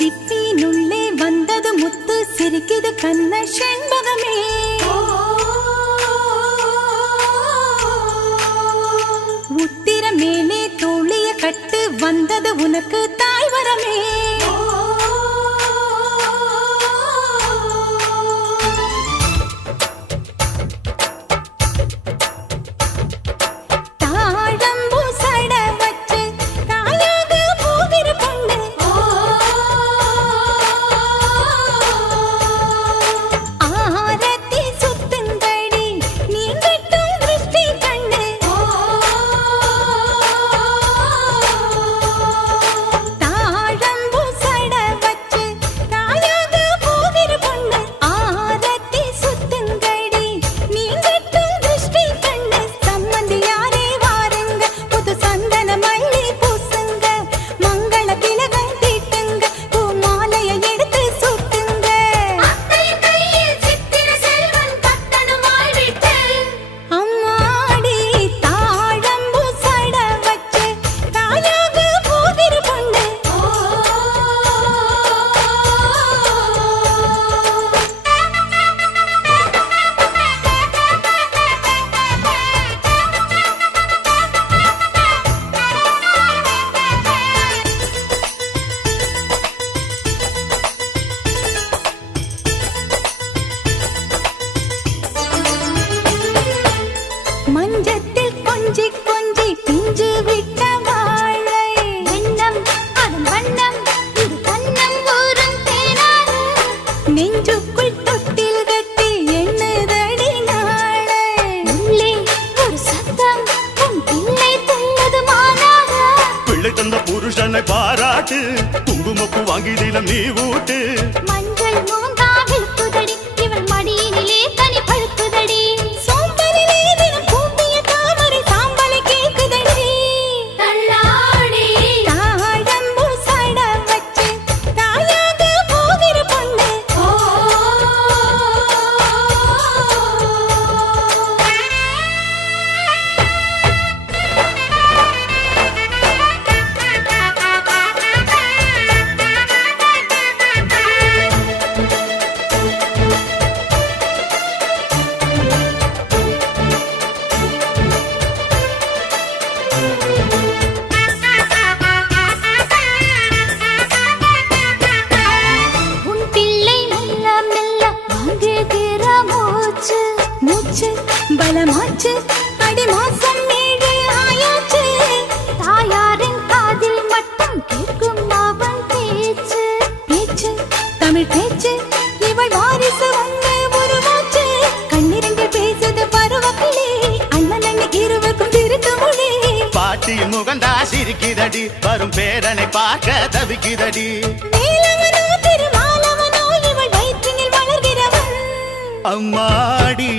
சிப்பினுள்ளே வந்தது முத்து சிரிக்குது கண்ண செண்பகமே உத்திர மேலே தோழிய கட்டு வந்தது உனக்கு தாய் வரமே மஞ்சத்தில் கொஞ்சி கொஞ்சி பிஞ்சு விட்ட வாழை எண்ணம் அதன் வண்ணம் இது கண்ணம் ஊரும் தேனாறு நெஞ்சுக்குள் தொட்டில் கட்டி எண்ணுதடி நாளை உள்ளே ஒரு சத்தம் உன் பிள்ளை துள்ளது மானாக பிள்ளை தந்த புருஷனை பாராட்டு குங்குமப்பு வாங்கி தினம் நீ ஊட்டு மஞ்சள் மோந்தா விழுக்குதடி இவள் மடியினிலே தனி பழுக்குதடி பலமாச்சு அடி மாசம் 7 ஆயாச்சு தாயாரின் காதில் மட்டும் கேட்கும் அவன் பேச்சு பேச்சு தமிழ் பேச்சு இவள் வாரிசு வந்து உருவாச்சு கண்ணிரண்டு பேசுது பருவக்கிளி அண்ணன் அண்ணி இருவருக்கும் திருத்து மொழி பாட்டியின் முகந்தா சிரிக்குதடி வரும் பேரனை பார்க்க தவிக்குதடி மேலவனோ திருமாலவனோ இவள் வயிற்றினில் வளர்கிறவன் அம்மாடி